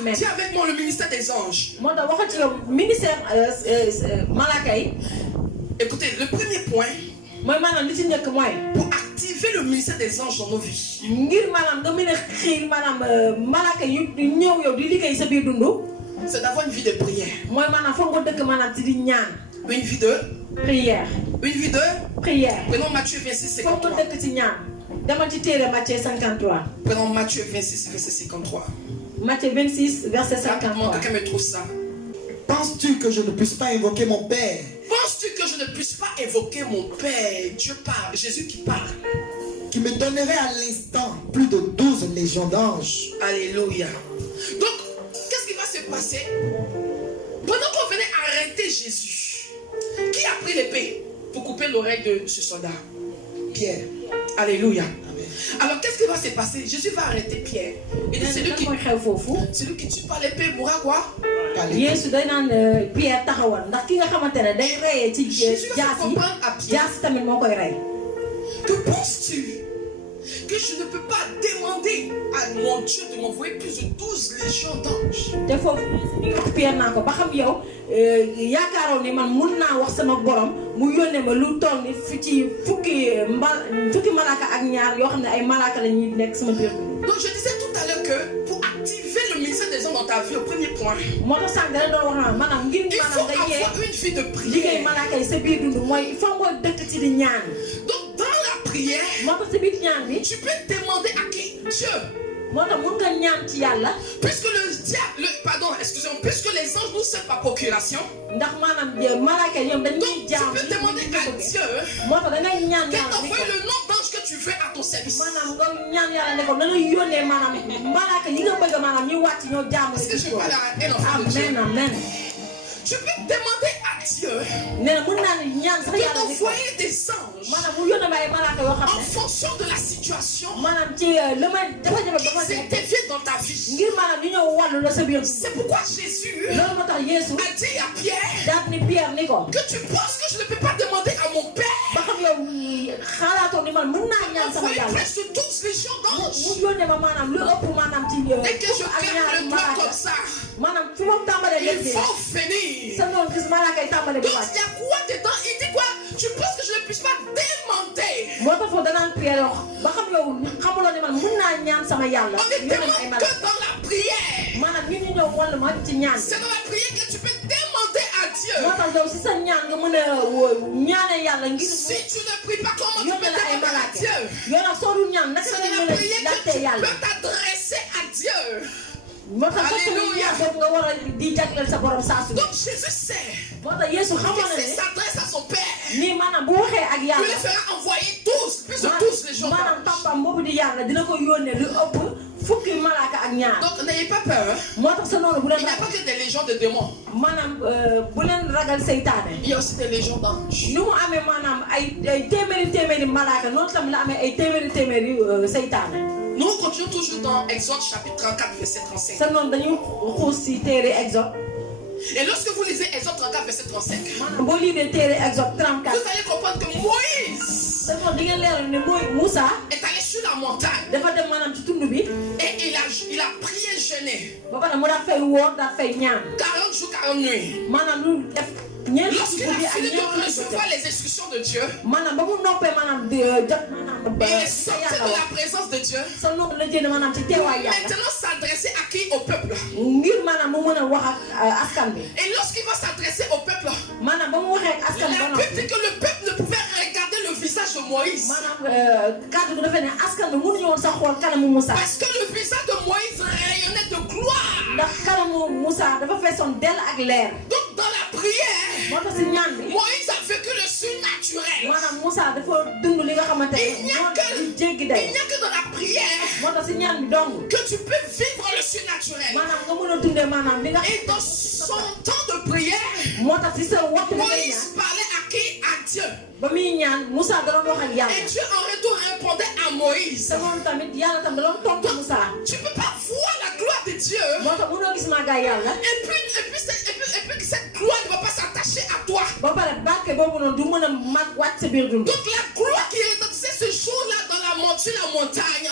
Amen. Dis avec moi le ministère des anges. Ministère Écoutez, le premier point pour activer le ministère des anges dans nos vies, c'est d'avoir une vie de prière. Une vie de prière. Une vie de prière. Prenons Matthieu 26, 53. Prenons Matthieu 26, verset 53. Matthieu 26, verset 53. Quelqu'un me trouve ça. Penses-tu que je ne puisse pas invoquer mon Père? Penses-tu que je ne puisse pas évoquer mon Père? Dieu parle, Jésus qui parle. Qui me donnerait à l'instant plus de 12 légions d'anges. Alléluia. Donc, qu'est-ce qui va se passer? Pendant qu'on venait arrêter Jésus, qui a pris l'épée pour couper l'oreille de ce soldat? Pierre. Alléluia. Alors qu'est-ce qui va se passer? Jésus va arrêter Pierre. Et celui qui tue par l'épée mourra quoi? Jésus va comprendre à Pierre. Que penses-tu? Que je ne peux pas demander à mon Dieu de m'envoyer plus de 12 légions d'anges. Donc je disais tout à l'heure que pour activer le ministère des anges dans ta vie, au premier point, il faut avoir une vie de prière. Donc dans la prière, tu peux demander à qui? Dieu. Puisque le diable, puisque les anges nous servent par procuration, donc tu peux demander à Dieu d'envoyer le nom d'ange que tu veux à ton service. Est-ce que je parle à un enfant de Dieu? Tu peux demander à Dieu d'envoyer des anges en fonction de la situation qui s'est déviée dans ta vie. C'est pourquoi Jésus a dit à Pierre que tu penses que je ne peux pas demander à mon Père d'envoyer plus de 12 légions d'anges et que je claque le doigt comme ça. Il faut venir. Donc il y a quoi dedans? Il dit quoi? Tu penses que je ne puisse pas demander? On ne demande que dans la prière. C'est dans la prière que tu peux demander à Dieu. Si tu ne pries pas, comment tu peux demander à Dieu? C'est dans la prière que tu peux t'adresser à Dieu. Alléluia. Donc Jésus sait qu'il s'adresse à son Père. Il lui fera envoyer plus de 12 légions d'anges. Donc n'ayez pas peur. Il n'y a pas que des légions de démons. Il y a aussi des légions d'anges. Nous continuons toujours dans Exode chapitre 34 verset 35. Et lorsque vous lisez Exode 34 verset 35, vous allez comprendre que Moïse est allé sur la montagne et il a prié jeûné 40 jours, 40 nuits. Lorsqu'il a fini de recevoir les instructions de Dieu, il est sorti de la présence de Dieu pour maintenant s'adresser à qui? Au peuple. Et lorsqu'il va s'adresser au peuple, la Bible dit que le peuple ne pouvait regarder le visage de Moïse. Parce que le visage de Moïse rayonnait de gloire. Donc dans la prière, Moïse a vécu le surnaturel. Il n'y a que dans la prière que tu peux vivre le surnaturel. Et dans son temps de prière, Moïse parlait à qui? À Dieu. Et Dieu en retour répondait à Moïse. Donc tu ne peux pas voir la gloire de Dieu et puis que cette gloire ne va pas s'attacher à toi. Donc la gloire qui est ressortie ce jour-là dans la montagne,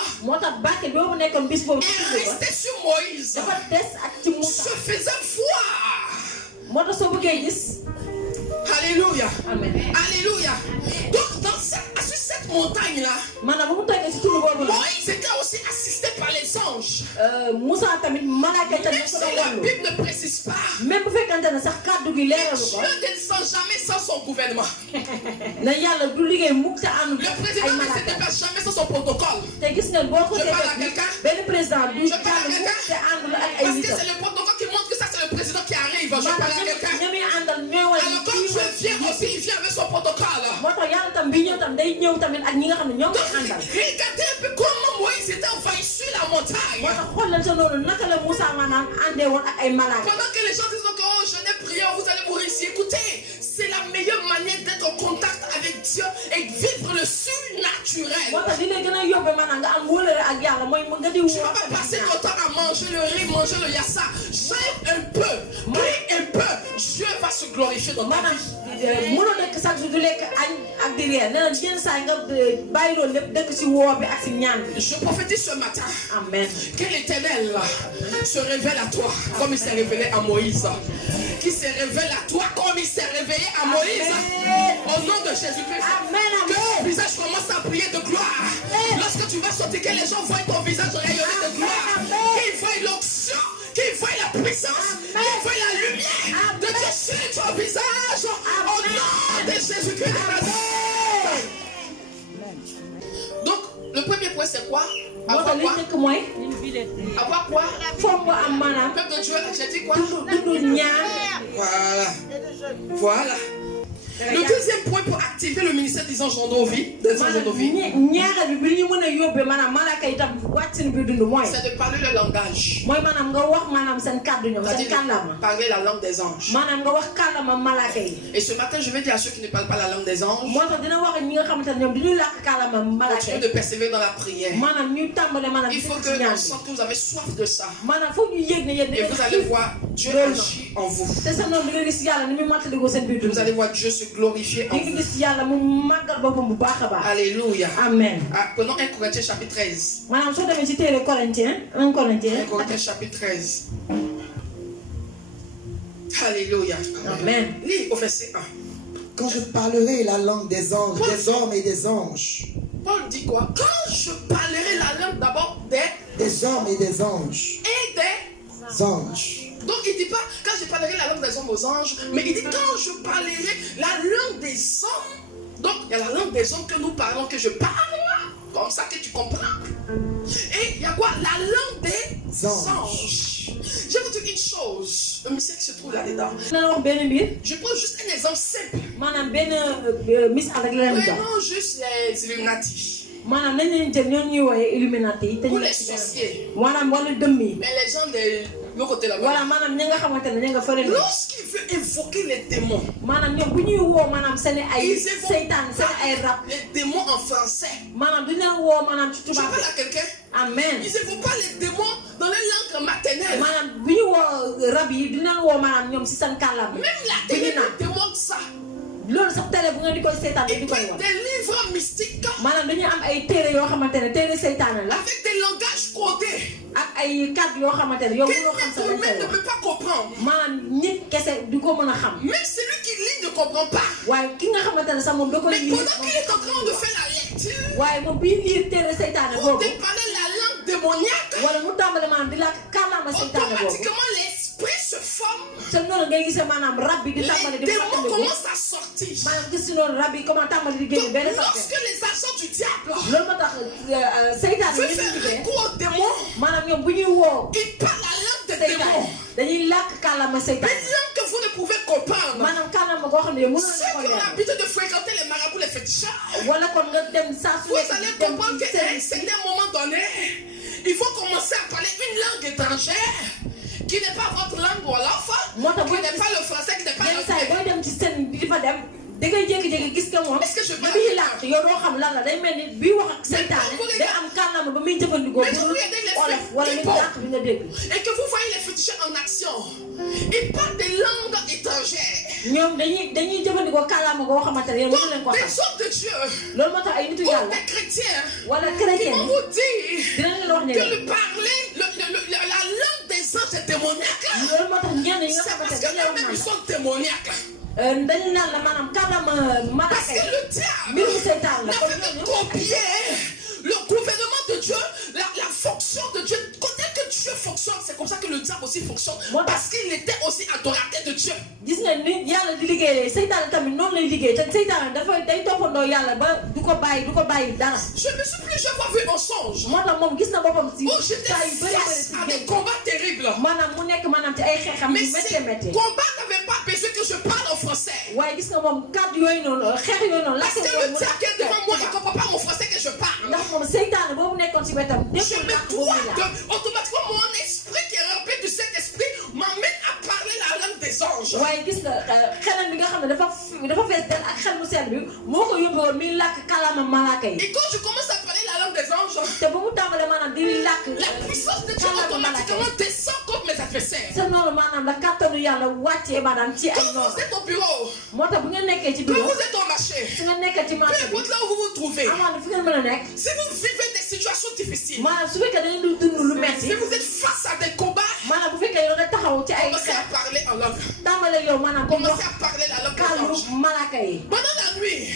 resté sur Moïse, se faisait voir. Alléluia. Amen. Alléluia. Donc sur cette montagne-là, Moïse était aussi assisté par les anges. Même si la Bible ne précise pas, Dieu ne descend jamais sans son gouvernement. Le président ne se déplace jamais sans son protocole. Je parle à quelqu'un. Parce que c'est le protocole qui montre que ça c'est le président qui arrive. Je parle à quelqu'un. Alors quand Dieu vient aussi, il vient avec son protocole. Donc, regardez un peu comment Moïse était envahi sur la montagne. Pendant que les gens disent que oh, je n'ai prié, vous allez mourir ici. Écoutez, c'est la meilleure manière d'être en contact avec Dieu et vivre le surnaturel. Tu ne vas pas passer ton temps à manger le riz, manger le yassa. J'aime un peu, prie un peu. Dieu va se glorifier dans ta vie. Je prophétise ce matin. Amen. Que l'Éternel se révèle à toi comme il s'est révélé à Moïse. Qu'il se révèle à toi comme il s'est révélé à Moïse. Au nom de Jésus-Christ. Que ton visage commence à briller de gloire. Lorsque tu vas sortir, que les gens voient ton visage rayonner de gloire. Qu'ils voient l'onction. Qu'ils voient la puissance. Qu'ils voient la lumière de Dieu sur ton visage. Au nom de Jésus-Christ. Donc, le premier point, c'est quoi? Avoir quoi? Avoir quoi? Peuple de Dieu, j'ai dit quoi? Voilà. Voilà. Le deuxième point pour activer le ministère des anges dans nos vies, c'est de parler le langage. C'est-à-dire parler la langue des anges. Et ce matin, je vais dire à ceux qui ne parlent pas la langue des anges, continuez de persévérer dans la prière. Il faut que l'on sente que vous avez soif de ça. Et vous allez voir Dieu agir en vous. Vous allez voir Dieu se glorifier en vous. Alléluia. Amen. Prenons 1 Corinthiens chapitre 13. 1 Corinthiens chapitre 13. Alléluia. Amen. Lis au verset 1. Quand je parlerai la langue des anges, des hommes et des anges. Paul dit quoi? Quand je parlerai la langue d'abord des hommes et des anges. Et des anges. Donc il ne dit pas quand je parlerai la langue des hommes aux anges, mais il dit quand je parlerai la langue des hommes. Donc il y a la langue des hommes que nous parlons, que je parle, comme ça que tu comprends. Et il y a quoi? La langue des anges. Je vais vous dire une chose, le mystère qui se trouve là-dedans. Je prends juste un exemple simple. Prenons juste les Illuminati. Ou les sorciers. Mais les gens de l'autre côté là-bas. Lorsqu'il veut invoquer les démons, ils évoquent les démons en français. Je parle à quelqu'un. Amen. Ils n'évoquent pas les démons dans les langues maternelles. Même la télé nous démontre ça. Et puis des livres mystiques avec des langages codés que même ne peut pas comprendre. Même celui qui lit ne comprend pas. Mais pendant qu'il est en train de faire la lecture, pour déparler la langue démoniaque, automatiquement l'esprit se forme. Les démons commencent à sortir. Donc, lorsque les agents du diable veulent faire recours aux démons, ils parlent la langue des démons. Une langue que vous ne pouvez comprendre. Ceux qui ont l'habitude de fréquenter les marabouts, les fétichards, vous allez comprendre qu'à un certain moment donné, il faut commencer à parler une langue étrangère qui n'est pas votre langue wolof, qui n'est pas le français, qui n'est pas le est-ce que je parle? Mais et que vous voyez les féticheurs en action, ils parlent des langues étrangères. ñoom dañuy jëfandikoo kàllaama goo xamante ne yow mënu leen ko des xam. hommes de Dieu loolu moo tax ay nitu ou yàlla des chrétiens wala qui chrétien vont vous dire dinañ leen wax ne que le parler, la langue des anges est démoniaque. loolu moo tax ñenn ñi nga C'est xamante parce ne que dañ lay wax eux-mêmes ils naan sont démoniaques. dañu naan la maanaam kàllaama Parce malaaka que yi le diable mbirum seytaan la n'a kon fait que ñooñu copier le gouvernement de Dieu, la fonction de Dieu. Dès que Dieu fonctionne, c'est comme ça que le diable aussi fonctionne. Parce qu'il était aussi adorateur de Dieu. gis nga ni yàlla di liggéeyee seytaan tamit noonu lay liggéey te seytaan dafay day toppandoo yàlla ba du ko bàyyi dara. Je me suis plusieurs fois vu en songe moo tax moom gis na boppam si où j'étais saa yu bëri bëri face si à des géej combats terribles. maanaam mu nekk maanaam ci ay xeexam Mais yu ces méttee combats n'avaient pas besoin que je parle en français. waaye gis nga moom kàddu yooyu noonu xeex yooyu noonu Parce que le diable qui est devant moi, il ne comprend pas mon français que je parle. ndax moom seytaan boobu nekkoon si wetam Je déggul me làkk boobu dois la automatiquement mon esprit qui est rempli du Saint-Esprit m'amène à parler la langue des anges. waaye gis nga xelam bi nga xam ne dafa fees del ak xel mu sell bi moo ko yóbbu woon muy làkk kàllaama malaaka yi Et quand je commence à parler la langue des anges, te ba mu tàmbalee maanaam di làkk la puissance de Dieu automatiquement descend contre mes adversaires. sa noonu maanaam la kàttanu yàlla wàccee maanaam ci ay Quand noonu vous êtes au bureau, moo tax bu ngeen nekkee ci quand bureau vous êtes au marché, su nga nekkee ci peu marché bi importe là où vous vous trouvez, amaana fi ngeen mën a nekk si vous vivez des situations difficiles, maanaam su fekkee da ngeen di dund lu metti si vous êtes face à des combats, maanaam bu fekkee yow nga taxaw ci ay commencez à parler en langue. tàmbalee yow maanaam comme wax Commencez à parler la langue des kàllu anges. malaaka yi Pendant la nuit,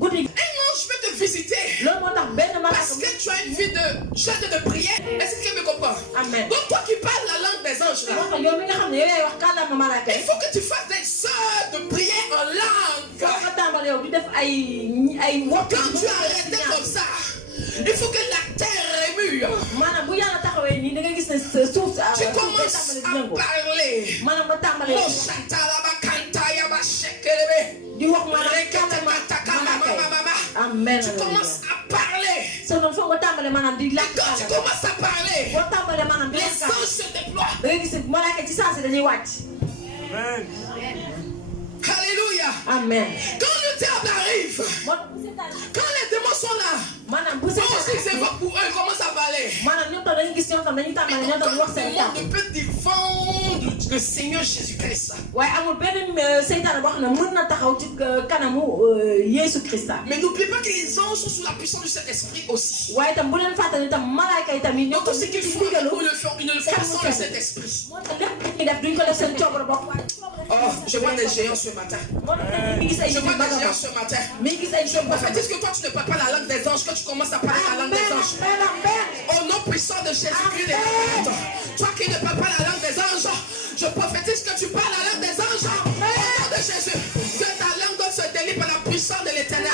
guddi un ange peut te visiter loolu moo tax benn malaaka parce que tu as une vie de jeûne de prière. Est-ce que quelqu'un me comprend? amen Donc toi qui parles la langue des anges là, moo tax yow mi nga xam ne yow yaay wax kàllaama malaaka il yi faut que tu fasses des heures de prière en langue. foo nga tàmbalee yow di def ay wokk Quand tu as arrêté comme ça, il faut que la terre remue. maanaam bu yàlla taxawee nii da nga gis ne suuf Tu suuf day commences tàmbale di à yëngu parler. maanaam nga tàmbalee Oh, Chantalaba, Kantaya, Bashekelebe. di wax maanaam kàllaama malaaka yi amen Tu commences à parler. so noonu foo nga tàmbalee maanaam di Et làkk quand tu commences à parler, boo tàmbalee maanaam di les làkk anges se déploient. da nga gis ne malaaka yi ci saa si dañuy wàcc Alléluia. amen Quand le diable arrive, moo tax bu seetaan quand les démons sont là, maanaam bu eux aussi seetaan c'est bon pour eux, ils commencent à parler. maanaam ñoom tam dañuy gis ñoom tam dañuy tàmbale ñoom tam di wax seen Comment tàmm ne peut défendre le Seigneur Jésus-Christ? waaye amul benn seytaane boo xam ne mën na taxaw ci kanamu Yeesu Krista Mais n'oubliez pas que les anges sont sous la puissance du Saint-Esprit aussi. waaye tam bu leen fàttali tam malaaka yi tamit ñoom Donc tout tam ce ñu qu'ils ci font, ndigalu ils ne le font sans le Saint-Esprit. moo tax lépp lu ñuy def duñ ko def seen coobara bopp Oh, je vois des géants ce matin. moo tax mi ngi gis ay Je vois des géants nit ce matin. mi ngi gis ay Je prophétise que toi tu ne parles pas la langue des anges, que tu commences à parler la langue des anges. Au nom puissant de Jésus-Christ des Nazareth, toi qui ne parles pas la langue des anges, je prophétise que tu parles la langue des anges. Au nom de Jésus, que ta langue doit se délivrer par la puissance de l'Éternel.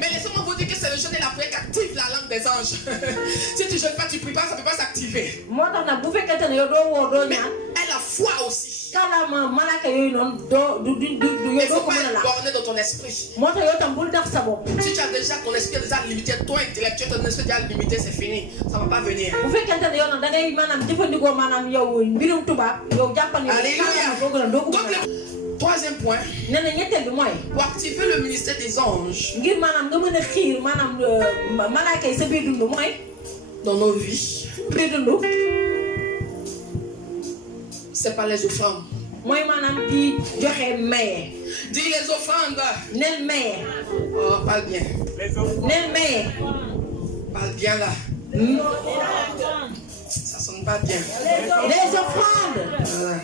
Mais laissez-moi vous dire que c'est le jeûne et la prière qui active la langue des anges. Si tu ne jeûnes pas, tu ne pries pas, ça ne peut pas s'activer. moo tax nag bu fekkente ne yow doo woor doo Mais ñaan elle a foi aussi. kàllaama malaaka yooyu noonu doo Il ne yow faut doo ko pas mën a être laal borné dans ton esprit. moo tax yow tam bul def sa bopp Si tu as déjà ton esprit déjà limité, ton intellectuel, ton esprit déjà limité, c'est fini. Ça ne va pas venir. bu fekkente ne yow nag da ngay maanaam jëfandikoo maanaam yow mbirum tubaab yow jàppal ni Alléluia. doo ko mën a Donc, laal le troisième point, nee na ñetteel bi mooy pour activer le ministère des anges ngir maanaam nga mën a xiir maanaam malaaka yi sa biir dund mooy dans nos vies, biir dund c'est pas les offrandes. mooy maanaam di joxe maye Dis les offrandes. nel maye Oh, parle bien. nel maye Parle bien là. Ça sonne pas bien. les offrandes Voilà.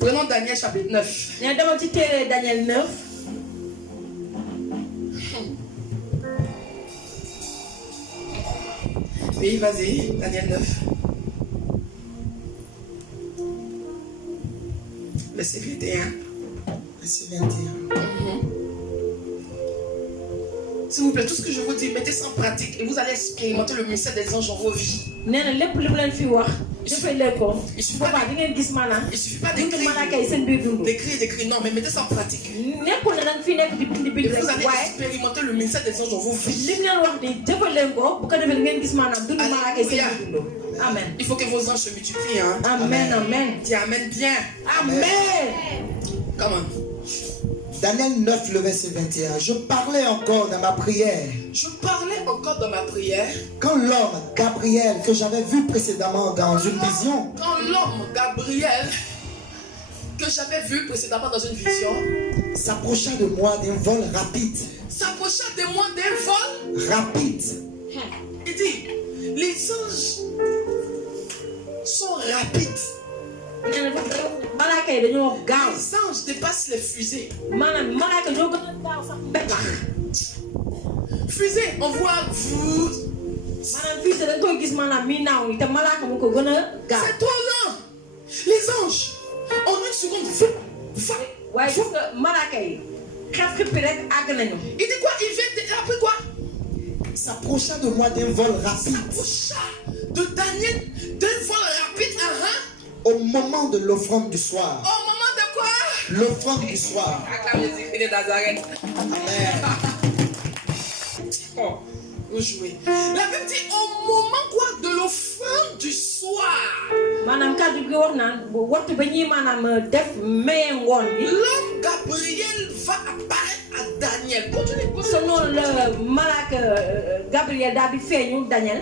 Prenons Daniel chapitre 9. nee demal ci téere Daniel 9 Oui, vas-y, Daniel 9. Verset 21. Verset 21. S'il vous plaît, tout ce que je vous dis, mettez ça en pratique et vous allez expérimenter le ministère des anges dans vos vies. nee na lépp li mu leen fi wax dafay leen ko Il suffit boobaa pas, di ngeen gis maanaam il suffit pas dund malaaka yi d'écrire, seen biir dund d'écrire, non, mais mettez ça en pratique. nekkul ne danga fi nekk di bind Et bind vous rek allez waaye expérimenter le ministère des anges dans vos vies. li mu leen wax ni jëfal leen ko bu ko defee di ngeen gis maanaam dund malaaka yi seen Alléluia. biir dund amen Il faut que vos anges se multiplient. Hein. amen amen Dis amen bien. amen Comment? Daniel 9, le verset 21. Je parlais encore dans ma prière Je parlais encore dans ma prière quand l'homme Gabriel que j'avais vu précédemment dans une vision quand l'homme Gabriel que j'avais vu précédemment dans une vision s'approcha de moi d'un vol rapide. S'approcha de moi d'un vol rapide. Il dit, les anges sont rapides. Les anges dépassent les fusées. Fusée, on voit vous. C'est trop lent. Les anges, en une seconde, il dit quoi? Il vient après quoi? S'approcha de moi d'un vol rapide. S'approcha de Daniel d'un vol rapide. Au moment de l'offrande du soir. Au moment de quoi? L'offrande du soir. Amen. Oh, vous jouez. La Bible dit au moment quoi? De l'offrande du soir. L'homme Gabriel va apparaître à Daniel. Continue. Selon le malak Gabriel Daniel.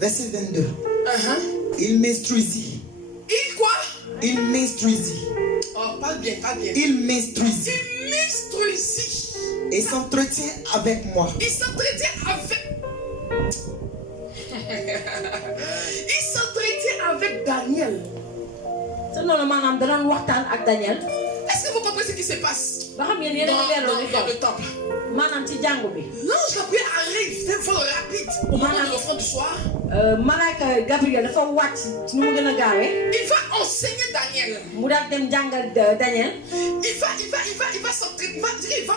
Verset 22. Il m'instruisit. Il quoi? Il m'instruisit. Oh, parle bien, parle bien. Il m'instruisit. Il m'instruisit. Et s'entretient avec moi. Il s'entretient avec. Il s'entretient avec Daniel. Est-ce que vous comprenez ce qui se passe dans le temple? L'ange Gabriel arrive d'un vol rapide au moment de l'offrande du soir. Il va enseigner Daniel. Il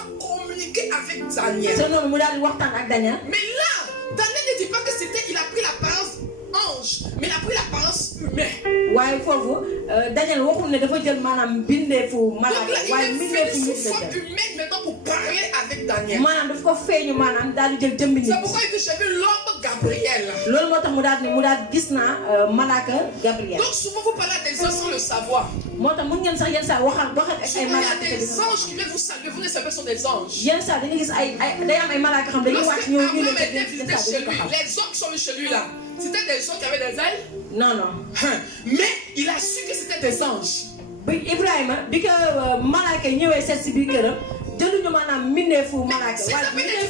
va communiquer avec Daniel. Mais là, Daniel ne dit pas que c'était, il a pris l'apparence ange, mais il a pris l'apparence humaine. Donc là, il est fait sous forme humaine maintenant pour parler avec Daniel. C'est pourquoi il dit j'ai vu l'homme Gabriel. Donc souvent vous parlez à des anges sans le savoir. Souvent il y a des anges qui viennent vous saluer, vous ne savez pas ce sont des anges. Lorsque Abraham était visité chez lui, les hommes qui sont venus chez lui là, c'était des gens qui avaient des ailes? Non. Mais il a su que c'était des anges. Ibrahima, si tu as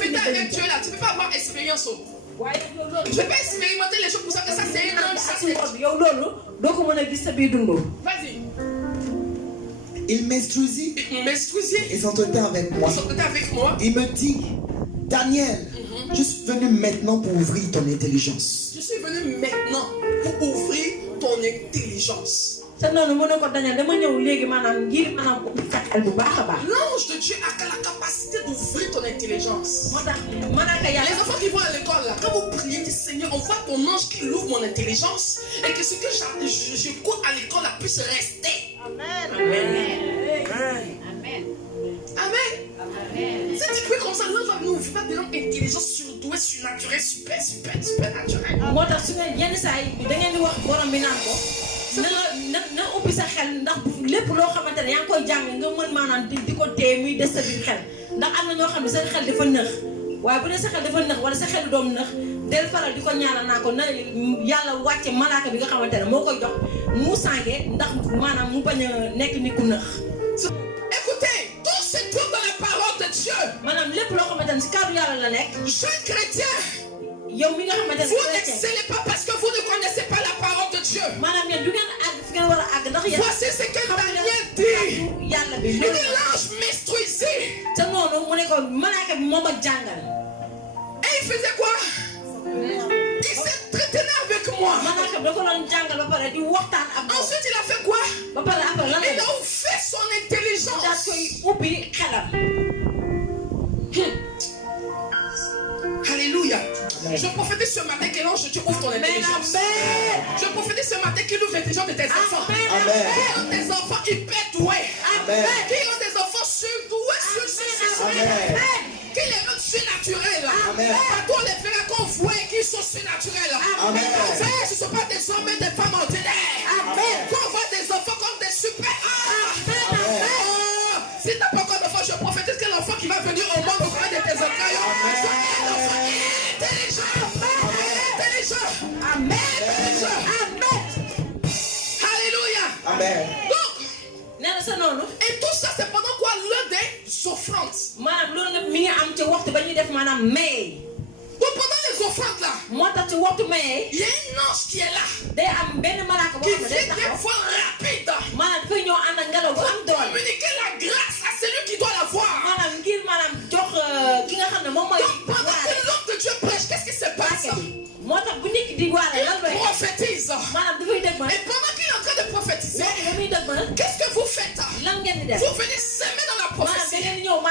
une avec Dieu là, tu ne peux pas avoir expérience. Tu ne peux pas expérimenter les choses pour ça que ça c'est un ange. Vas-y. Il m'instruisit. Et s'entretient avec moi. Il me dit, Daniel, je suis venu maintenant pour ouvrir ton intelligence. Je suis venu maintenant pour ouvrir ton intelligence. L'ange de Dieu a la capacité d'ouvrir ton intelligence. Les enfants qui vont à l'école là, quand vous priez, dites Seigneur, envoie ton ange qui ouvre mon intelligence et que ce que j'écoute à l'école là puisse rester. Amen. Si tu pries comme ça, l'ange va nous ouvrir des langues intelligence surdouée, surnaturelle, super naturelle. na ubbi sa xel ndax lépp loo xamante ne yaa ngi koy jàng nga mën maanaam di ko téye muy des sa biir xel ndax am na ñoo xam ne seen xel dafa nëx waaye bu dee sa xel dafa nëx wala sa xel doom nëx del faral di ko ñaanal naa ko na yàlla wàcce malaaka bi nga xamante ne moo koy jox mu sànge ndax maanaam mu bañ a nekk ni ku nëx. Écoutez, tout se trouve dans la parole de Dieu. maanaam lépp loo xamante ne si kàddu yàlla la nekk. Jeune chrétien. yow mi nga xamante ne vous n'excellez pas parce que vous ne connaissez pas la parole de Dieu. maanaam yéen du ngeen àgg fi ngeen war a àgg ndax yéen. Voici ce que Daniel dit. yàlla bi il dit l'ange m'instruisit. te noonu mu ne ko malaaka bi moo ma jàngal. Et il faisait quoi? Il s'entretenait avec moi. malaaka bi da ko doon jàngal ba pare di waxtaan ak. Ensuite il a fait quoi? ba pare après lan la. il a ouvert son intelligence. daa koy ubbi xelam. Alléluia. Je prophétise ce matin que l'ange tu ouvres ton intelligence. Je prophétise ce matin qu'il ouvre l'intelligence de tes enfants. Qui ont des enfants hyper doués. Qui ont des enfants surdoués. Qui les rendent surnaturels. Partout on les verra qu'on voit qu'ils sont surnaturels. Ce ne sont pas des hommes et des femmes ordinaires. Qu'on voit des enfants comme des super. Si tu n'as pas encore d'enfant, je prophétise que l'enfant qui va venir au monde auprès de tes entrailles soit un enfant intelligent. Intelligent. Amen. Amen. Donc, et tout ça c'est pendant quoi? L'heure des offrandes. Donc pendant les offrandes là, il y a un ange qui est là, qui vient des fois rapide communiquer la grâce à celui qui doit la voir. Donc pendant que l'homme de Dieu prêche, qu'est-ce qui se passe? Il prophétise. Et pendant qu'il est en train de prophétiser, qu'est-ce que vous faites? Vous venez s'aimer dans la prophétie. Donc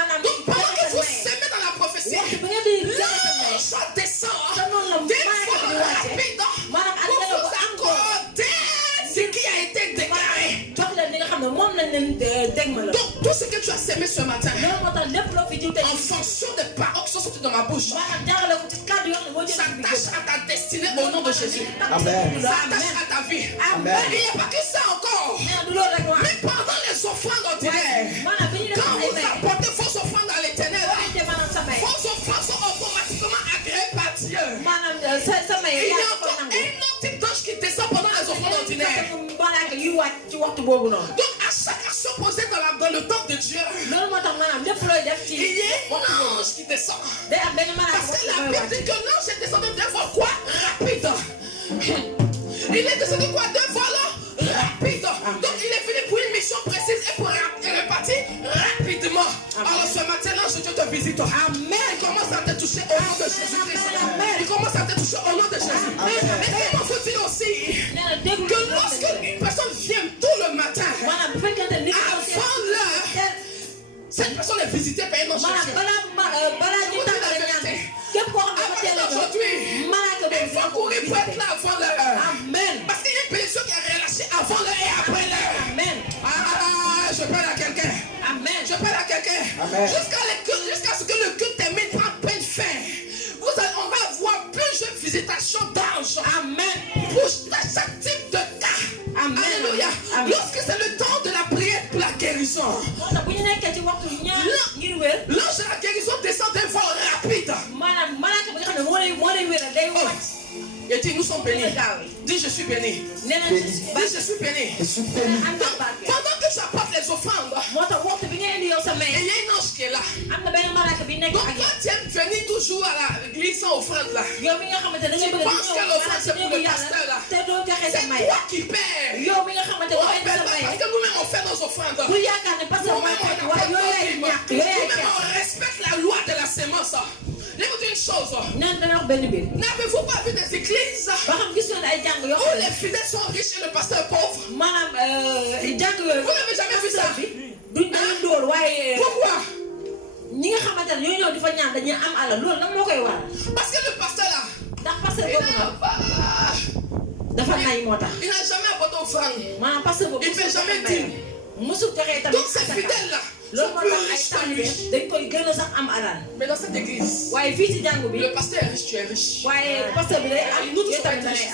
pendant que vous s'aimez dans la prophétie, l'ange descend des fois rapide pour vous accorder ce qui a été déclaré. Donc tout ce que tu as sémé ce matin, en fonction des paroles qui sont sorties de ma bouche, s'attache à ta destinée au nom de Jésus. Amen. S'attache à ta vie. Amen. Il n'y a pas que ça encore. Mais pendant les offrandes ordinaires, quand vous apportez vos offrandes à l'Éternel, vos offrandes sont automatiquement agréées par Dieu. Il y a encore un autre type d'ange qui descend pendant les offrandes ordinaires. Donc à chaque action posée dans le temple de Dieu, il y a un ange qui descend. Parce que la Bible dit que l'ange est descendu deux fois quoi? Rapide. Il est descendu quoi? Deux fois là? Rapide. Donc il est venu pour une mission précise et pour repartir rapidement. Alors ce matin, l'ange de Dieu te visite. Amen. Il commence à te toucher au nom de Jésus-Christ. Il commence à te toucher au nom de Jésus. Et il faut dire aussi que lorsque une personne vient tôt le matin, avant l'heure, cette personne est visitée par un ange de Dieu. Aujourd'hui, il faut courir pour être là avant l'heure. Parce qu'il y a une bénédiction qui est relâchée avant l'heure et après l'heure. Je parle à quelqu'un. Je parle à quelqu'un. Jusqu'à ce que le culte termine par peine fin. On va avoir plusieurs visitations d'anges. Amen. Pour chaque type de cas. Amen. Alléluia. Lorsque c'est le temps de la prière pour la guérison, l'ange de la guérison descend d'un vol rapide. Et dit, nous sommes bénis. Dis, je suis béni. Dis, je suis béni. Pendant que tu apportes les offrandes, il y a un ange qui est là. Donc quand tu aimes venir toujours à l'église sans offrande là, tu penses que l'offrande c'est pour le pasteur là. C'est toi qui perds. Parce que nous-mêmes on fait nos offrandes. Nous-mêmes on respecte la loi de la sémence. Écoutez une chose. N'avez-vous pas vu des églises où les fidèles sont riches et le pasteur est pauvre? Vous n'avez jamais vu ça? Pourquoi? Parce que le pasteur là, il n'a jamais apporté offrande. Il ne fait jamais dire. Donc ces fidèles là sont plus riches que lui. Mais dans cette église, le pasteur est riche, tu es riche. Nous tous sommes riches.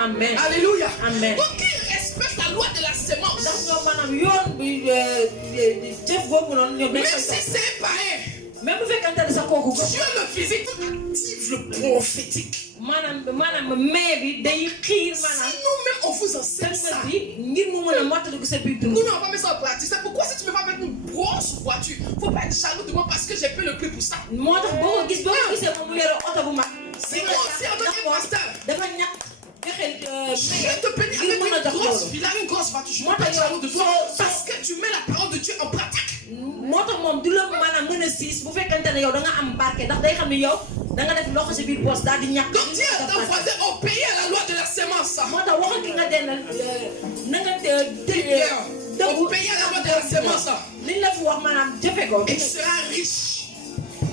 Amen. Alléluia. Amen. Donc il respecte la loi de la sémence. Même si c'est pareil, Dieu le visite, active le prophétique. Si nous-mêmes on vous enseigne ça, nous n'avons pas mis ça en pratique. C'est pourquoi si tu ne veux pas mettre une grosse voiture, il ne faut pas être jaloux de moi parce que j'ai payé le prix pour ça. Sinon, si on donne un pasteur, je te bénis avec une grosse villa, une grosse voiture. Je ne suis pas jaloux de toi parce que tu mets la parole de Dieu en pratique. Donc Dieu a envoyé obéir à la loi de la sémence. Obéir à la loi de la sémence. Et tu seras riche.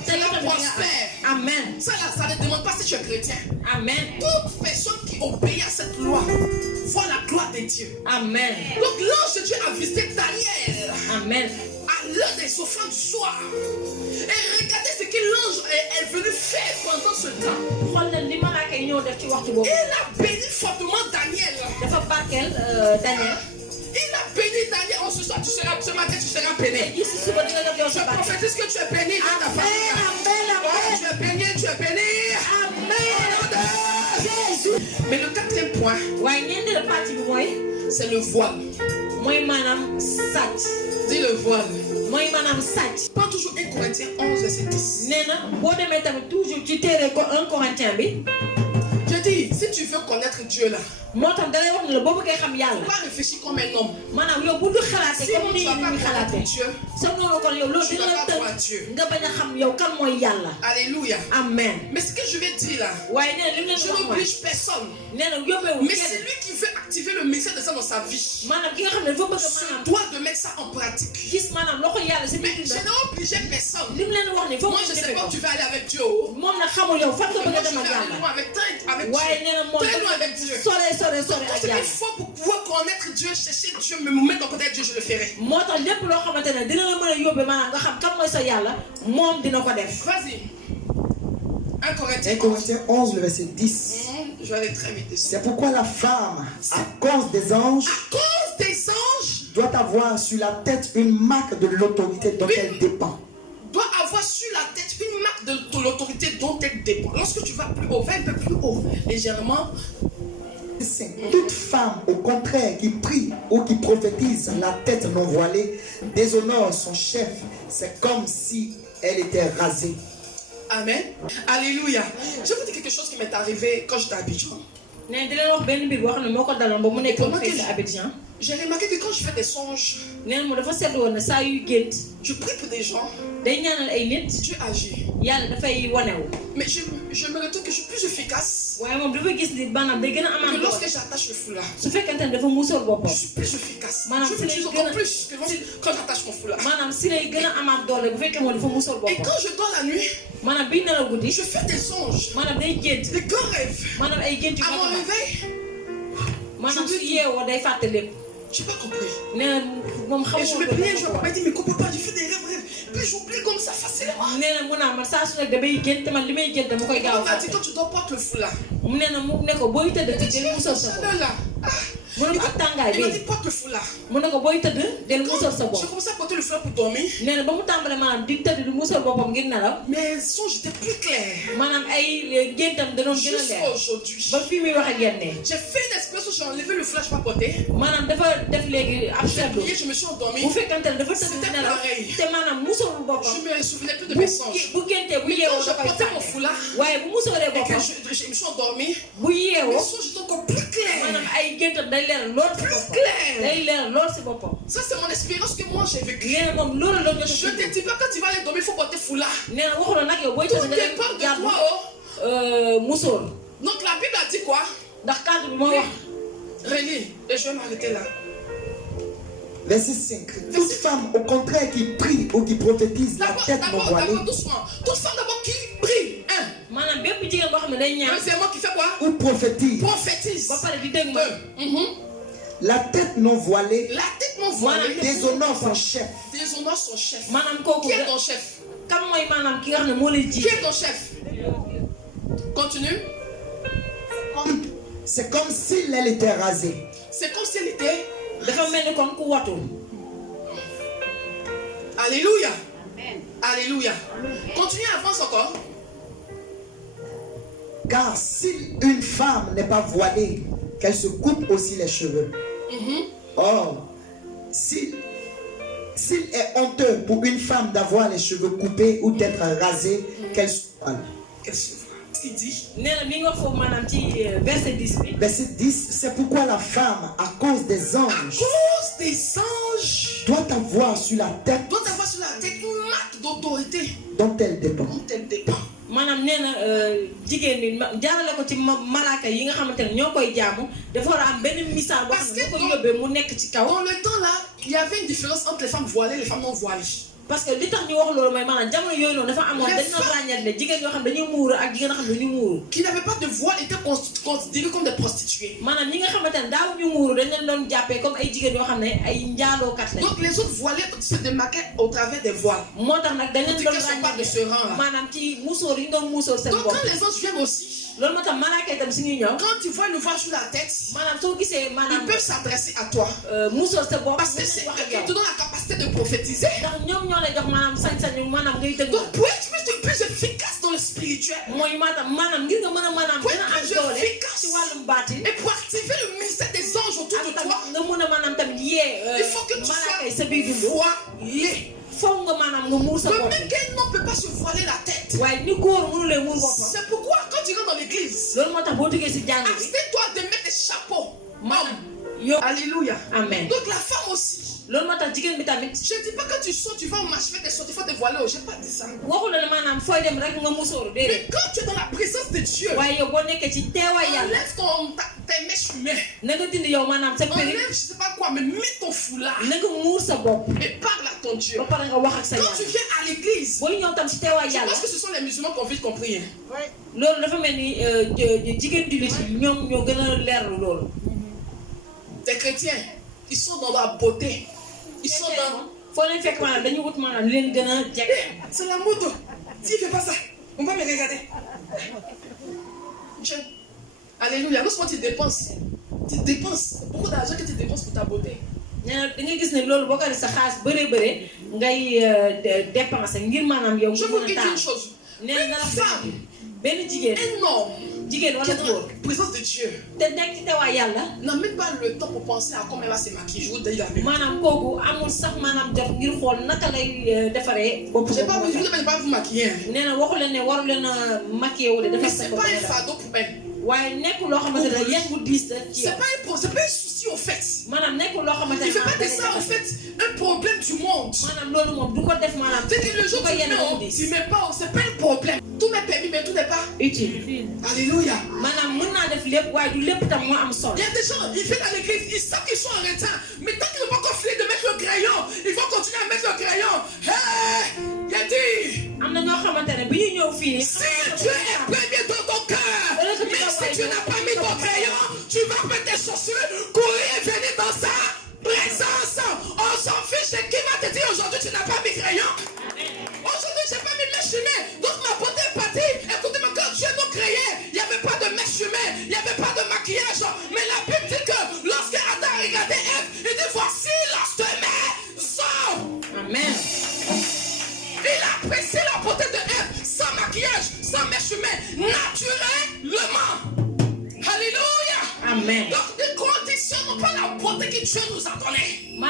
Tu seras prospère. Amen. Ça ne demande pas si tu es chrétien. Amen. Toute personne qui obéit à cette loi voit la gloire de Dieu. Amen. Donc l'ange de Dieu a visité Daniel. Amen. À l'heure des offrandes du soir. Et regardez ce que l'ange est venu faire pendant ce temps. Il a béni fortement Daniel. Il a béni Daniel. Oh, ce soir, ce matin, tu seras béni. Je prophétise que tu es béni dans ta famille. Oh, tu es béni, tu es béni. Amen. Mais le quatrième point, c'est le voile. mooy maanaam sàcc. Dis le voile. mooy maanaam sàcc. Prends toujours 1 Corinthiens 11 verset 10. nee na boo demee tamit toujours ci téere ko 1 Corinthien bi. Je dis, si tu veux connaître Dieu là, moo tax da lay wax ne la boo bëggee xam yàlla. pas réfléchir comme un homme. maanaam yow bu dul xalaatee comme ni tu ñu xalaatee. soo noonu kon yow loolu dina la tënk nga bañ a xam yow kan mooy yàlla. Alléluia. Amen. Mais ce que je vais dire là, waaye nee na li mu leen je wax n'oblige personne. nee na yóbbeewul Mais c'est lui qui veut activer le ministère de ça dans sa vie. maanaam ki nga xam ne dafa bëgg Se maanaam doit de mettre ça en pratique. gis maanaam loxo yàlla si Mais biir je dundam. n'ai obligé personne. li mu leen wax ni foog Moi, nga je sais defee pas ko. où tu vas aller avec Dieu. Moi, moom nag xamul yow fan nga bëgg a je dem ak vais aller yàlla. loin avec waaye Dieu. nee na moom Très loin avec Dieu. sore sore sore Tout ak ce qu'il yàlla. faut pour pouvoir connaître Dieu, chercher Dieu, me mettre dans le côté de Dieu, je le ferai. moo tax lépp loo xamante ne dina la mën a yóbbee maanaam nga xam kan mooy sa yàlla moom dina ko def. Vas-y. 1 Corinthiens 1 Corinthiens 11, le verset 10. Je vais aller très vite dessus. C'est pourquoi la femme, à cause des anges, À cause des anges, doit avoir sur la tête une marque de l'autorité dont elle dépend. doit avoir sur la tête une marque de l'autorité dont elle dépend. Lorsque tu vas plus haut, va un peu plus haut, légèrement. Toute femme, au contraire, qui prie ou qui prophétise la tête non voilée, déshonore son chef. C'est comme si elle était rasée. Amen. Alléluia. Je vais vous dire quelque chose qui m'est arrivé quand j'étais à Abidjan. nee di leen wax benn mbir boo xam ne moo ko daloon ba mu nekk fee si Abidjan. J'ai remarqué que quand je fais des songes, nee na mu dafa seetlu woon ne saa yuy gént je prie pour des gens, day ñaanal ay nit Dieu agit. yàlla dafay wanewu. Mais je me retrouve que je suis plus efficace waaye moom dafa gis ni maanaam day gën a que amaat lorsque doole. j'attache le foulard. su fekkente ne dafa muusal boppam. Je suis plus efficace. Madame, Je c'est l'utilise les encore gars- plus que quand j'attache mon foulard. maanaam si lay gën a amaat doole bu fekkee moom dafa muusal Et boppam. quand je dors la nuit, maanaam biy nelaw guddi. je fais des songes, maanaam day gént. des grands rêves. maanaam ay gént yu À mag mon a mag. réveil, maanaam su yeewoo day fàtte lépp. j'ai pas compris. nee na moom Et je xamul me plaignais, je me papa dit, mais papa, je fais des rêves. Puis j'oublie comme ça facilement. nee na mu naa man saa su nekk damay gént man li may gént dama koy gaaw On a m'a dit, fàtte. quand tu dors, porte le foulard. mu nee na mu ne ko booy tëdd del musal sa bopp. Chaleur là. mu ne ko ak tàngaay Il m'a bi dit, porte le foulard. mu ne ko booy tëdd del musal sa Quand j'ai bopp. commencé à porter le foulard pour dormir, nee na ba mu tàmbalee maanaam di tëdd di musal boppam ngir nelaw. mes songes étaient plus clairs. maanaam ay géntam da doon gën a Jusqu'à leer. aujourd'hui. ba fii muy wax ak yéen ne. J'ai fait une expérience où j'ai enlevé le foulard, je n'ai pas porté. maanaam dafa def léegi ab J'ai seetlu. prié, je me suis endormi. bu fekkante ne dafa tëdd C'était nelaw pareil. te maanaam musalul Je boppam. ne me souvenais plus de mes songes. bu géntee bu Mais quand yeewoo je da koy portais mon fàtte. foulard waaye bu musalee et que boppam. je me suis endormi, bu mes yeewoo songes étaient encore plus clairs. maanaam ay géntam day leer lool si Plus boppam. clairs. day leer lool si boppam. Ça, c'est mon expérience que moi j'ai vécue. nee na moom loolu la jot a Je te dis pas, quand tu vas aller dormir, il faut porter foulard. nee na waxu la nag yow booy Tout tëdd nga dem dépend de jàpp toi. Oh. musóor. Donc la Bible a dit quoi? ndax kàddu bi moo wax. Relis. Et je vais m'arrêter là. Verset 5. Toute femme, au contraire, qui prie ou qui prophétise la tête non voilée, D'abord, doucement. Toute femme d'abord qui prie. Un. maanaam bépp jigéen boo xam ne day ñaan. Deuxièmement, qui fait quoi? ou prophétise Prophétise. ba pare di dégg ma. la tête non voilée, La tête non voilée déshonore son chef. déshonore son chef. maanaam kooku Qui est ton chef? kan mooy maanaam ki nga xam ne moo lay Qui jiite. est ton chef? Continue. C'est comme si elle était rasée. C'est comme si elle était. dafa mel ni kon ku watu. Alléluia. Alléluia. Continue, avance encore. Car si une femme n'est pas voilée, qu'elle se coupe aussi les cheveux. Or, s'il est honteux pour une femme d'avoir les cheveux coupés ou d'être rasée, qu'elle se voile. Qu'est-ce qu'il dit? nee na mi ngi wax foofu maanaam ci verset 10 bi. Verset 10, c'est pourquoi la femme, à cause des À anges, cause des anges, doit avoir sur la tête doit avoir sur la tête une marque d'autorité dont elle dépend. dont elle dépend. maanaam nee na jigéen bi jaarale ko ci malaaka yi nga xamante ne ñoo koy jaamu dafa war a am benn misaal boo xam ne boo ko yóbbee mu nekk ci kaw. Dans le temps là, il y avait une différence entre les femmes voilées et les femmes non voilées. parce que li tax ñu wax loolu mooy maanaam jamono yooyu noonu dafa amoon dañu doon ràññeetle jigéen yoo xam ne dañuy muuru ak jigéen yoo xam ne dañuy muuru. Qui n'avaient pas de voile étaient considérées comme des prostituées. maanaam ñi nga xamante ne daaw ñu muuru dañ leen doon jàppee comme ay jigéen yoo xam ne ay njaalookat lañ. Donc les autres voilées se démarquaient au travers des voiles. moo tax nag dañ leen doon Qu'elles sont pas de ce rang là. ràññeetle maanaam ci musóor yi ñu doon musóor seen Donc bopp. quand les anges viennent aussi, loolu moo tax malaaka itam suñuy ñëw. quand tu vois le voile sur la tête, maanaam soo gisee ils maanaam peuvent s'adresser à toi. musóor sa bopp. Parce que mën c'est nañ wax eux ak qui yow. te donnent la capacité de prophétiser. ndax ñoom ñoo lay jox maanaam sañ-sañu maanaam ngay dëgg. Donc pour être plus efficace dans le spirituel, mooy maanaam ngir nga mën a maanaam pour gën a am être plus doole efficace ci wàllum baatin. et pour activer le ministère des anges autour de ak tamit toi, nga mën a maanaam tamit yee il voilé. Le mec ne peut pas se voiler la tête. C'est pourquoi quand tu rentres dans l'église, abstiens-toi de mettre des chapeaux. Alléluia. Amen. Donc la femme aussi. Je ne dis pas que tu sors, tu vas au marché, tu vas te voiler. Je n'ai pas dit ça. Mais quand tu es dans la présence de Dieu, enlève tes mèches humaines. Enlève je ne sais pas quoi, mais mets ton foulard. Et parle à ton Dieu. Quand tu viens à l'église, je pense que ce sont les musulmans qui ont vite compris. Les chrétiens, ils sont dans la beauté. Ils sont dans... C'est la mode. S'il ne fait pas ça, on va me regarder. Alléluia. Lorsque tu dépenses, beaucoup d'argent que tu dépenses pour ta beauté. Je vous dis une chose. Une femme, un homme qui est dans la présence de Dieu n'a même pas le temps pour penser à comment elle va se maquiller. Je vous dis la vérité. Je ne vais pas vous maquiller. Mais ce n'est pas un fardeau pour elle. C'est pas un souci au fait. Il ne fait pas de ça au fait un problème du monde. C'est que le jour où tu ne mets pas, c'est pas un problème. Tout m'est permis, mais tout n'est pas utile. Alléluia. Il y a des gens, ils viennent à l'église, ils savent qu'ils sont en retard. Mais tant qu'ils n'ont pas encore fini de mettre le crayon, ils vont continuer à mettre le crayon. Hey, il a dit, si Dieu est premier dans ton cœur, même si tu n'as pas mis ton crayon, tu vas mettre tes chaussures, courir et venir dans sa présence. On s'en fiche de qui va te dire aujourd'hui tu n'as pas mis crayon. Aujourd'hui j'ai pas mis mèche humaine. Donc ma beauté est partie. Écoutez-moi, quand Dieu nous créait, il n'y avait pas de mèche humaine, il n'y avait pas de maquillage. Mais la Bible dit que lorsque Adam a regardé Ève, il dit voici lorsque mes os. Amen. Il a apprécié la beauté de Ève sans maquillage, sans mèche humaine, naturellement. Alléluia. Amen. Donc ne conditionnons pas la beauté que Dieu nous a donnée. Je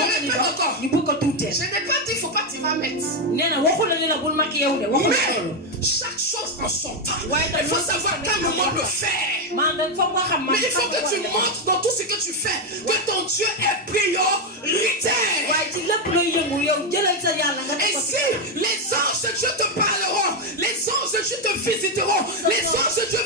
répète encore. Je n'ai pas dit qu'il ne faut pas t'y vas mettre. Mais chaque chose en son temps. Il faut savoir quel moment le faire. Mais il faut que tu montres dans tout ce que tu fais que ton Dieu est prioritaire. Et si les anges de Dieu te parleront, les anges de Dieu te visiteront, les anges de Dieu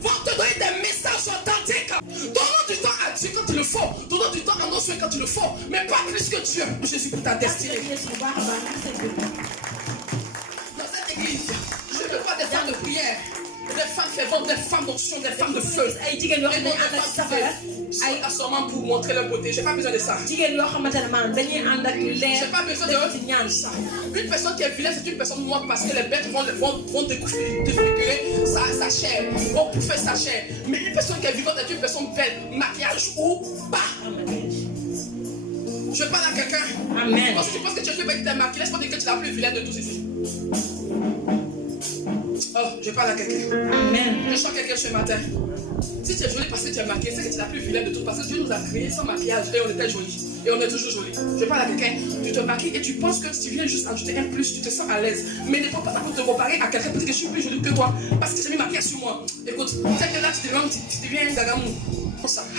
vont te donner des messages authentiques. Donnons du temps à Dieu quand il le faut. Donnons du temps à nos soins quand il le faut. Mais pas plus que Dieu. Jésus pour ta destinée. Dans cette église, je ne veux pas des femmes de prière. Des femmes ferventes, des femmes d'onction, des femmes de feu. Et non des femmes qui sont assommant pour montrer leur beauté. J'ai pas besoin de ça. J'ai pas besoin de ça. Une personne qui est vilaine, c'est une personne morte parce que les bêtes vont défigurer sa chair, vont bouffer sa chair. Mais une personne qui est vivante est une personne belle, maquillage ou pas. Je parle à quelqu'un. Amen. Parce que tu penses que tu es fait avec ta maquillage, laisse-moi dire que tu es la plus vilaine de tous ici. Oh, je parle à quelqu'un. Amen. Je sens quelqu'un ce matin. Si tu es jolie parce que tu es maquillée, c'est que tu es la plus vilaine de toutes. Parce que Dieu nous a créés sans maquillage et on était jolis. Et on est toujours jolis. Je parle à quelqu'un. Tu te maquilles et tu penses que si tu viens juste ajouter un plus, tu te sens à l'aise. Mais ne prends pas pour te comparer à quelqu'un parce que je suis plus jolie que toi. Parce que j'ai mis maquillage sur moi. Écoute, c'est que là tu deviens un gagamou.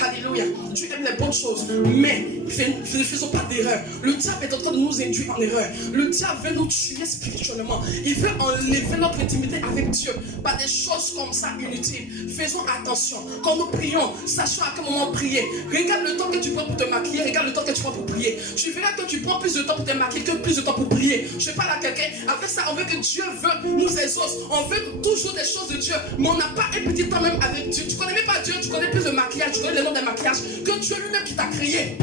Alléluia. Dieu aime les bonnes choses. Mais ne faisons pas d'erreur. Le diable est en train de nous induire en erreur. Le diable veut nous tuer spirituellement. Il veut enlever notre intimité avec Dieu par des choses comme ça inutiles. Faisons attention. Quand nous prions, sachons à quel moment prier. Regarde le temps que tu prends pour te maquiller. Regarde le temps que tu prends pour prier. Tu verras que tu prends plus de temps pour te maquiller que plus de temps pour prier. Je parle à quelqu'un. Avec ça, on veut que Dieu nous exauce. On veut toujours des choses de Dieu. Mais on n'a pas un petit temps même avec Dieu. Tu connais même pas Dieu. Tu connais plus de maquillage. Tu connais le nom des maquillages que Dieu lui-même qui t'a créé.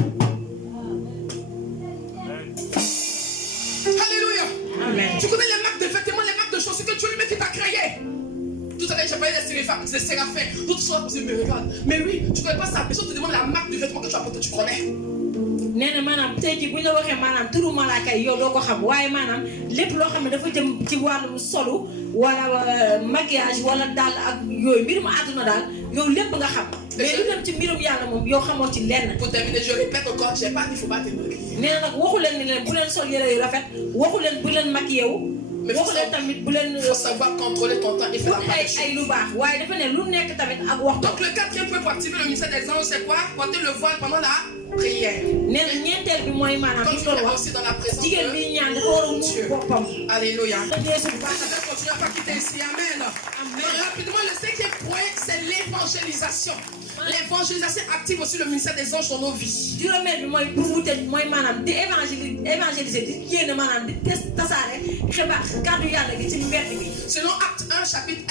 Alléluia. Amen. Tu connais les marques de vêtements, les marques de choses, c'est que Dieu lui-même qui t'a créé. Tout à l'heure, j'ai parlé des séraphins. D'autres sont là pour dire, mais regarde. Mais oui, tu ne connais pas ça. Personne te demande la marque de vêtements que tu as porté, tu connais. nee na maanaam tey jii bu ñu la waxee maanaam turu malaaka yi yow doo ko xam waaye maanaam lépp loo xam ne dafa jëm ci wàllum solu wala maquillage wala daal ak yooyu mbirum àdduna daal yow lépp nga xam. mais lu dem ci mbirum yàlla moom yow xamoo ci lenn. Pour terminer, je répète encore, j'ai pas dit faut pas te maquiller. nee na nag waxu leen ni leen bu leen sol yére yu rafet waxu leen bu leen maquillé wu. Mais waxu leen tamit bu leen. Il faut savoir contrôler ton temps et faire la part des choses. ay lu baax waaye dafa ne lu nekk tamit ak waxtu. Donc le quatrième point pour activer le ministère des anges, c'est quoi? Porter le voile pendant la prière. nee na ñeenteel bi mooy maanaam Quand li tu doon es wax aussi dans la présence jigéen de bi ñaan dafa war a muur boppam. Alléluia. Yeesu bu Ça baax. va continuer à pas quitter ici. Amen. Donc, rapidement, le cinquième point, c'est l'évangélisation. L'évangélisation active aussi le ministère des anges dans nos vies. juróomeel bi mooy pour mu tëj mooy maanaam di évangéliser di génn maanaam di tasaare xibaar kàddu yàlla gi ci mbedd bi. Selon Acte 1, chapitre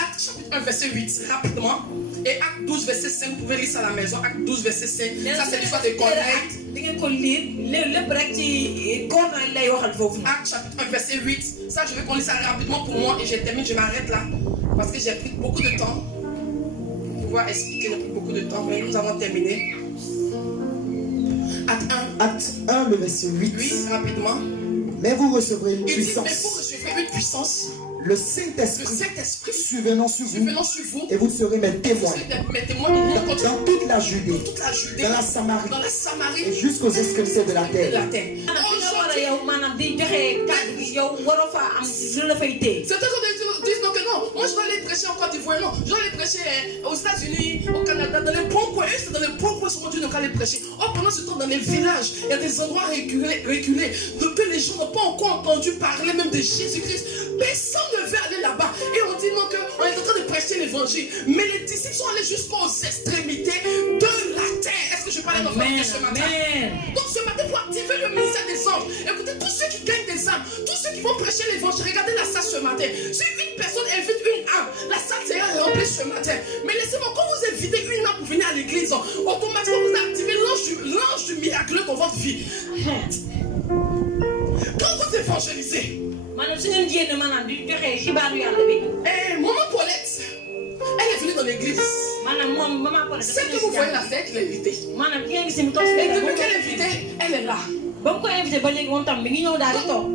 1, verset 8, rapidement. Et Acte 12, verset 5, vous pouvez lire ça à la maison. Acte 12, verset 5. Ça, c'est l'histoire de Corneille. di ngeen ko lire lépp rek ci Corneille lay waxal foofu. Acte chapitre 1, verset 8. Ça, je vais qu'on lise ça rapidement pour moi et je termine, je m'arrête là. Parce que j'ai pris beaucoup de temps. Pour pouvoir expliquer, j'ai pris beaucoup de temps, mais nous avons terminé. Acte 1. Acte 1, le verset 8. Oui, rapidement. Mais vous recevrez une Il dit, puissance. mais vous recevrez une puissance. Le Le Saint-Esprit Saint-Esprit survenant sur vous, survenant sur vous. et vous serez mes témoins Vous serez mes témoins de moi contre dans toute la Judée, toute la Judée, dans la Samarie dans la Samarie et jusqu'aux extrémités de la et de la terre. terre. maanaam fi nga war a yow maanaam di joxe kàddu gi yow waroo faa am lu la fay téye. Certains disent non, que non, moi je dois aller prêcher en Côte d'Ivoire, non, je dois aller prêcher aux États-Unis, au Canada, dans les bons coins, c'est dans les bons coins sur Dieu, donc aller prêcher. Or, pendant ce temps, dans les villages, il y a des endroits reculés, depuis les gens n'ont pas encore entendu parler même de Jésus-Christ. Personne ne veut aller là-bas. Et on dit non, qu'on est en train de prêcher l'évangile. Mais les disciples sont allés jusqu'aux extrémités de la terre. Est-ce que je parle d'enfants ce matin? Donc ce matin, pour activer le ministère des anges, écoutez, tous ceux qui gagnent des âmes, tous ceux qui vont prêcher l'évangile, regardez la salle ce matin. Si une personne invite une âme, la salle sera remplie ce matin. Mais laissez-moi, quand vous invitez une âme pour venir à l'église, automatiquement vous activez l'ange du miracle dans votre vie. Quand vous évangélisez, maanaam su ngeen génn maanaam di joxe xibaaru yàlla bi. Maman Paulette, elle est venue dans l'église. maanaam moom maman Paulette. Celle que vous voyez la fête, l'invité. maanaam ki ngeen gis mu toog si Et léegi depuis qu'elle est invitée, elle est là. ba mu ko invité ba léegi moom tam mi ngi ñëw daal di toog.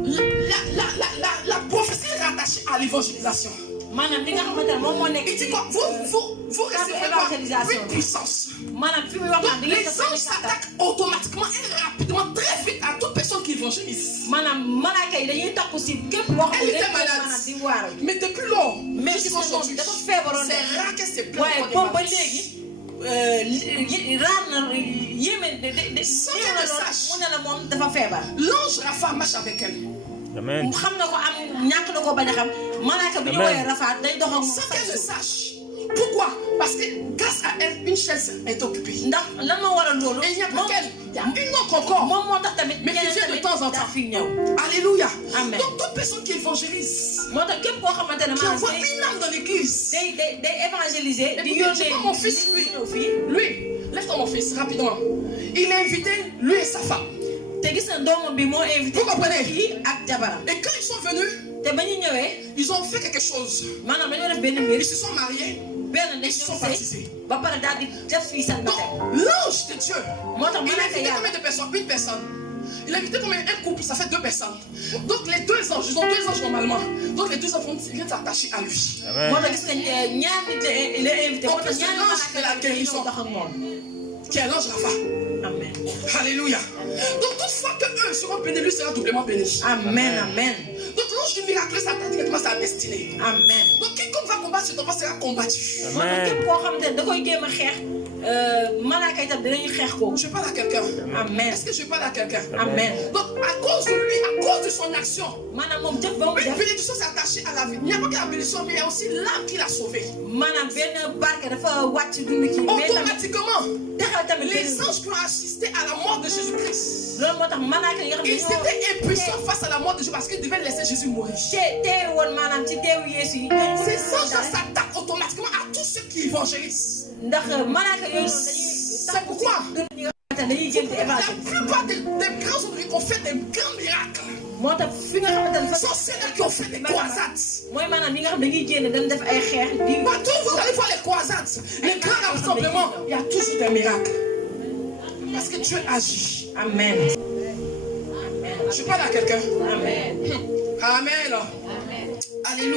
La prophétie est rattachée à l'évangélisation. maanaam li nga xamante ne moom moo nekk Il dit quoi? Vous recevez quoi? Une puissance. maanaam fi muy wax naan di Les ngeen anges s'attaquent automatiquement et rapidement, très vite à toute personne qui évangélise. maanaam malaaka yi dañuy takku si képp loo xam Elle ne était dañ ko malade. maanaam di waaral. Mais depuis lors, mais gis jusqu'à nga moom aujourd'hui, dafa feebaroon c'est rare qu'elle se plaint waaye devant des boobu ba malades. léegi raar na yéeme de Sans yéeme qu'elle na le lool sache. mu ne la moom dafa feebar. L'ange Rapha marche avec elle. Amen. xam na ko am ñàkk na ko bañ a xam malaaka bi ñu woowee Rafaat day dox ak moom Sans qu'elle le sache. Pourquoi? Parce que grâce à elle, une chaise est occupée. ndax lan moo waral loolu. Et il n'y a pas qu'elle, il y a une autre encore. moom moo tax tamit. Mais qui vient de temps en temps. daa fi ñëw. Alléluia. Amen. Donc toute personne qui évangélise, moo tax képp koo xamante ne qui maanaam envoie une âme dans l'église. day évangéliser. di Écoutez, tu vois mon fils, lui. Lui, lève-toi mon fils, rapidement. Il est invité, lui et sa femme. te gis na doomam bi moo invité. Vous comprenez? kii ak jabaram. Et quand ils sont venus, te ba ñu ñëwee. ils ont fait quelque chose. maanaam dañoo def benn mbir. Ils se sont mariés. benn dañ Ils se sont ñëw baptisés. sëy ba pare daal di def fii seen Donc, baptême. l'ange de Dieu, moo tax il a malaaka invité yàlla. combien de personnes? Une personne. Il a invité combien? Un couple, ça fait 2 personnes. Donc les 2 anges, ils ont 2 anges normalement. Donc les 2 anges viennent s'attacher à lui. Amen. moo tax gis nga ñaar nit la invité. moo tax ñaari malaaka la guérison. dox ak moom. Qui est l'ange Rapha. amen. Alléluia. Donc toutefois que eux seront bénis, lui sera doublement béni. amen amen. Donc l'ange du miracle s'attaque directement à sa destinée. amen. Donc quiconque va combattre cet enfant sera combattu. moo tax képp koo xamante ne da koy jéem a xeex malaaka itam dinañu xeex ko. Je parle à quelqu'un. amen. Est-ce que je parle à quelqu'un? amen. Donc à cause de lui, à cause de son action, maanaam moom jëf ba mu une def. bénédiction s'est attachée à la vie. Il n'y a pas que la bénédiction, mais il y a aussi l'âme qui l'a sauvé. maanaam benn barke dafa wàcc dund kii. mais tamit Automatiquement, texal tamit les anges qui ont assisté à la mort de Jésus-Christ, loolu moo tax malaaka yi nga xam ne ils étaient impuissants face à la mort de Jésus parce qu'ils devaient laisser Jésus mourir. teeru woon maanaam ci teewu Yeesu yi. Ces anges s'attaquent automatiquement à tous ceux qui évangélisent. ndax malaaka yooyu noonu dañuy. C'est pourquoi ñi nga xamante ne dañuy jël di la évangile. plupart des grands hommes qui ont fait des grands miracles moo tax fi nga xamante ne sont ceux qui ont fait des croisades. mooy maanaam ñi nga xam dañuy jéem dañ def ay xeex di. Partout vous allez voir les croisades, les grands rassemblements, il y a toujours des miracles. Parce que Dieu agit. Amen. Je parle à quelqu'un. Amen. Amen. Alléluia.